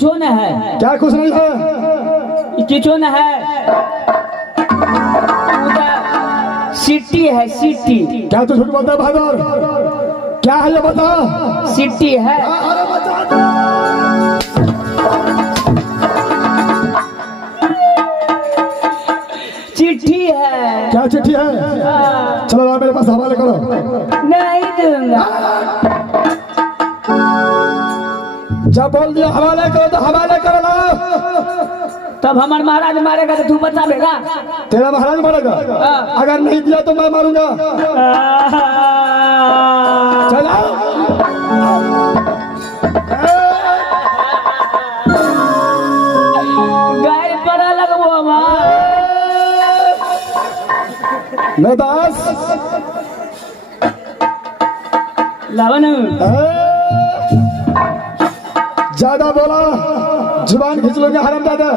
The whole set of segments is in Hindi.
किचो न है। क्या कुछ नहीं है? किचो न है, सिटी है सिटी। क्या तू झूठ बोलता है बहादुर? क्या है ये बता। सिटी है। अरे बता दो। चिट्ठी है। क्या चिट्ठी है? चलो लाओ मेरे पास, हवाले करो। नहीं दूंगा। जब बोल दिया हवाले करो तो हवाले करो लाओ। तब हमारे महाराज मारेगा तो तू बचा लेगा? तेरा महाराज मारेगा? अगर नहीं दिया तो मैं मारूंगा। चलो गाय पर लगबो हमार मैं दास लावन। ज्यादा बोला जुबान खींच लोगे हराम दादा।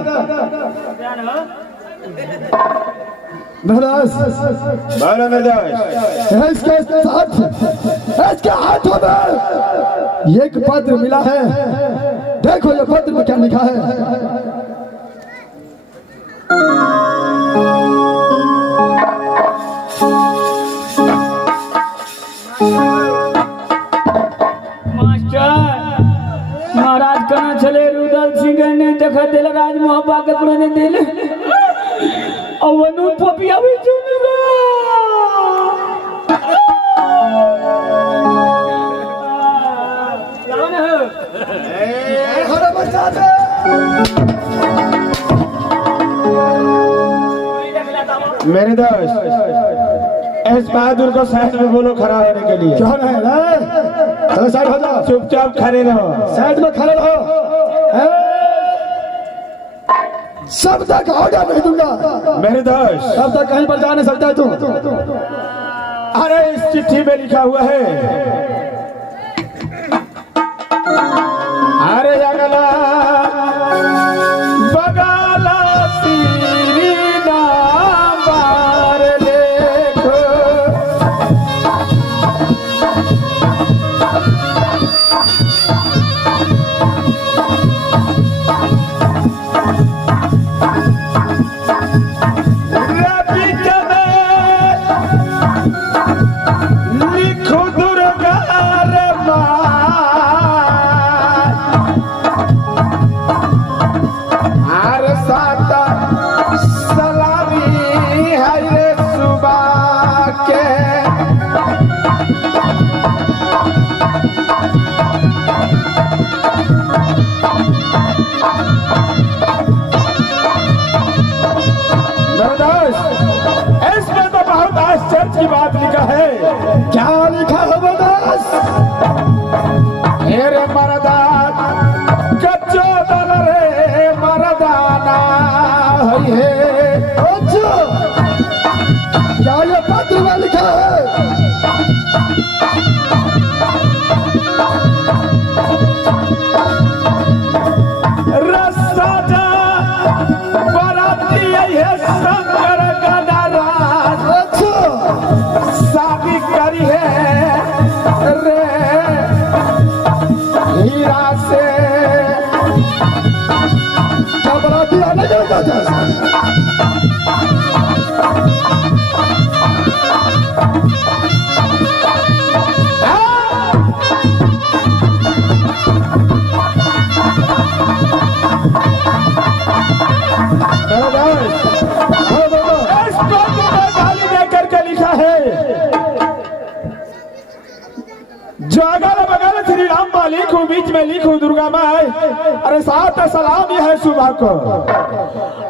इसके हाथों में एक पत्र मिला है। देखो ये पत्र में क्या लिखा है। महाराज कना चले रुदल सिंह ने देखा दिल राज मोहब्बा के पुराने दिल अवनु पपिया भी चुनेगा। अरे बचा दे। मेरे दोस्त एस बहादुर को साइड में बोलो खड़ा होने के लिए। क्या है ना? चलो साइड हो जाओ। चुपचाप खड़े रहो। साइड में खड़े रहो। सब तक ऑर्डर नहीं दूंगा। मेरे दोस्त सब तक कहीं पर जा नहीं सकता है तू। अरे इस चिट्ठी में लिखा हुआ है, अरे अगला बगाला तेरी नाम बार देखो। रवि जमे लिखो दुर्गा रे आर साता सलामी है रे सुबह के। इसमें तो बहुत आश्चर्य की बात लिखा है। क्या लिखा है बदास? हेरे मरदान कच्चो दल रे मरदाना है। अच्छा क्या ये पत्र में लिखा है? रस्ता जा बराती है शंकर गदाराज। अच्छा शादी करी है रे हीरा से। क्या बराती आने का चाहता है? गाली देकर के लिखा है, जो अगल बगल श्री राम माँ लिखू, बीच में लिखू दुर्गा माँ। अरे साथ सलाम यह है सुबह को।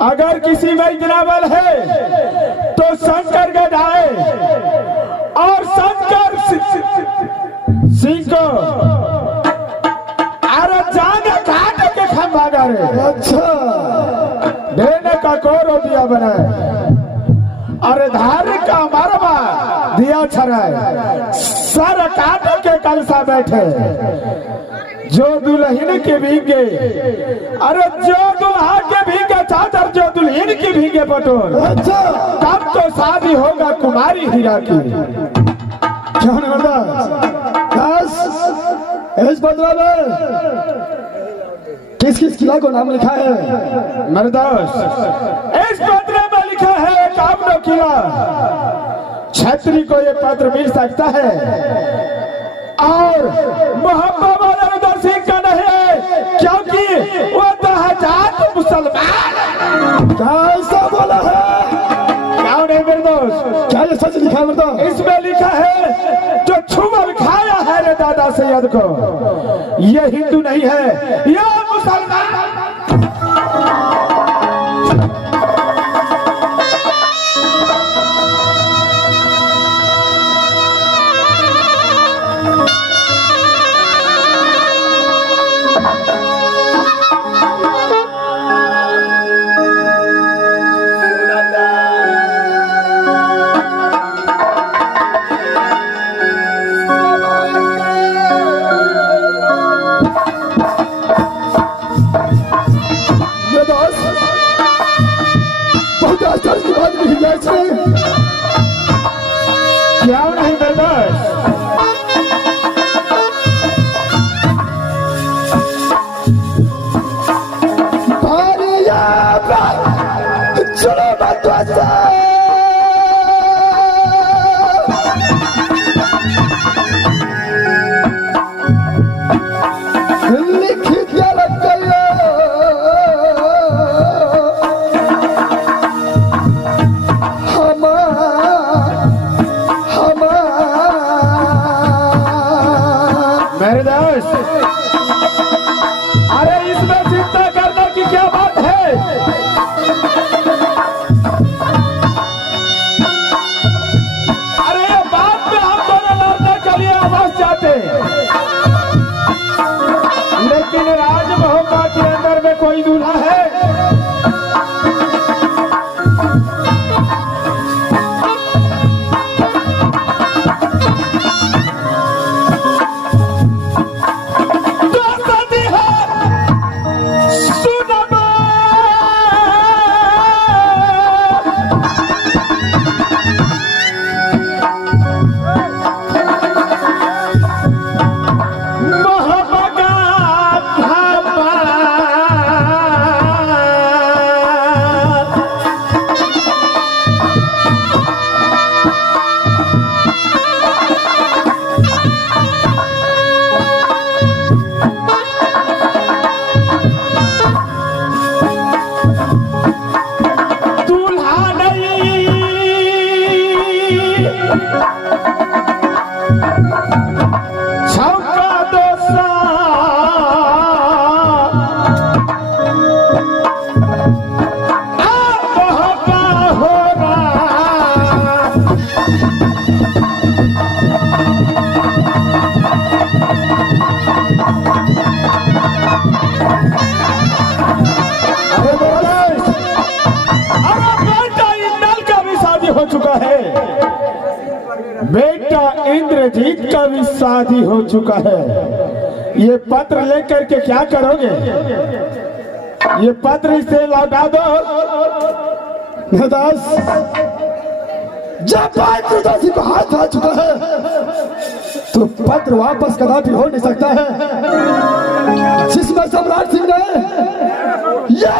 अगर किसी में इतना बल है तो शंकर गढ़ाए और शंकर सिंह को अरे जाने काट के खंभा करे। अच्छा देने का कोरो दिया बनाए, अरे धार का मरवा दिया छराए। सर काट के कलसा बैठे, जो दुल्हन के भीगे, अरे जो दुल्हा के भीगे चादर, जो दुल्हन के भीगे पटोर। अच्छा तब तो शादी होगा कुमारी हीरा की। क्या होता? इस बदला में किस किस किला को नाम लिखा है? मेरे दोस्त, इस पत्र में लिखा है कामनो किला। छत्री को ये पत्र मिल सकता है और मोहब्बत वाला रुदल सिंह का नहीं है, क्योंकि वो तो हजार मुसलमान। क्या ऐसा बोला है? क्या नहीं मेरे दोस्त? क्या ये सच लिखा है मेरे दोस्त? इसमें लिखा है जो छुमल खाया है रे दादा सैयद को, ये हिंदू नहीं है, ये मुसलमान। मेरे दोस्त, बहुत आश्चर्य की बात लिखी है इसमें। क्या नहीं मेरे दोस्त? चलो बात लिख दिया मेरे दोस्त, अरे इसमें चिंता करने की क्या बात है? अरे ये बात में हम दोनों लड़ने के लिए अवश्य जाते, लेकिन राजमहल के अंदर में कोई दूल्हा है? बेटा इंद्रजीत का भी शादी हो चुका है। ये पत्र लेकर के क्या करोगे? ये पत्र इसे लौटा दो। दास, जब पात्रदासी को हाथ आ चुका है तो पत्र वापस कदापि हो नहीं सकता है। जिसमें सम्राट सिंह ने यह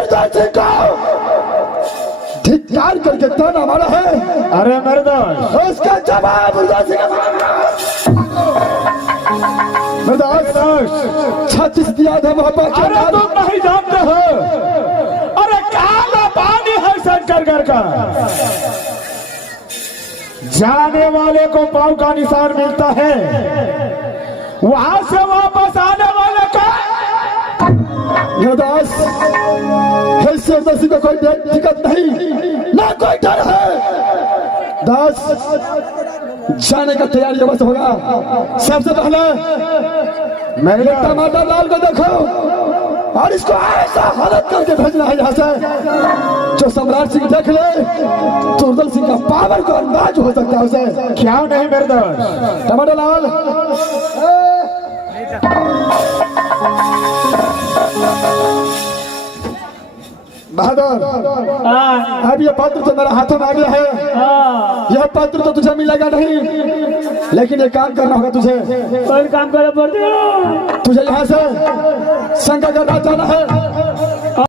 धिक्कार करके ताना मारा है, अरे मर्दास, उसका जवाब छत्तीस दिया था मोहब्बत के अरे तुम नहीं जानते हो, अरे काला पानी है शंकरगढ़ का। जाने वाले को पांव का निशान मिलता है, वहां से वापस आने वाले का दास को कोई दिक्कत नहीं, ना कोई डर है। दास, जाने का तैयारी अवश्य होगा। सबसे पहले मेरे टमाटर लाल को देखो और इसको ऐसा हालत करके भेजना है यहाँ से जो सम्राट सिंह देख ले तो रुदल सिंह का पावर को अंदाज हो सकता है उसे। क्या नहीं मेरे दोस्त? टमाटर लाल, बहादुर हाँ अब ये पत्र तो मेरे हाथों में आ गया है, हाँ यह पत्र तो तुझे मिलेगा नहीं, लेकिन एक काम करना होगा तुझे। कौन काम करना पड़ता है? तुझे यहाँ से शंकरगढ़ जाना है।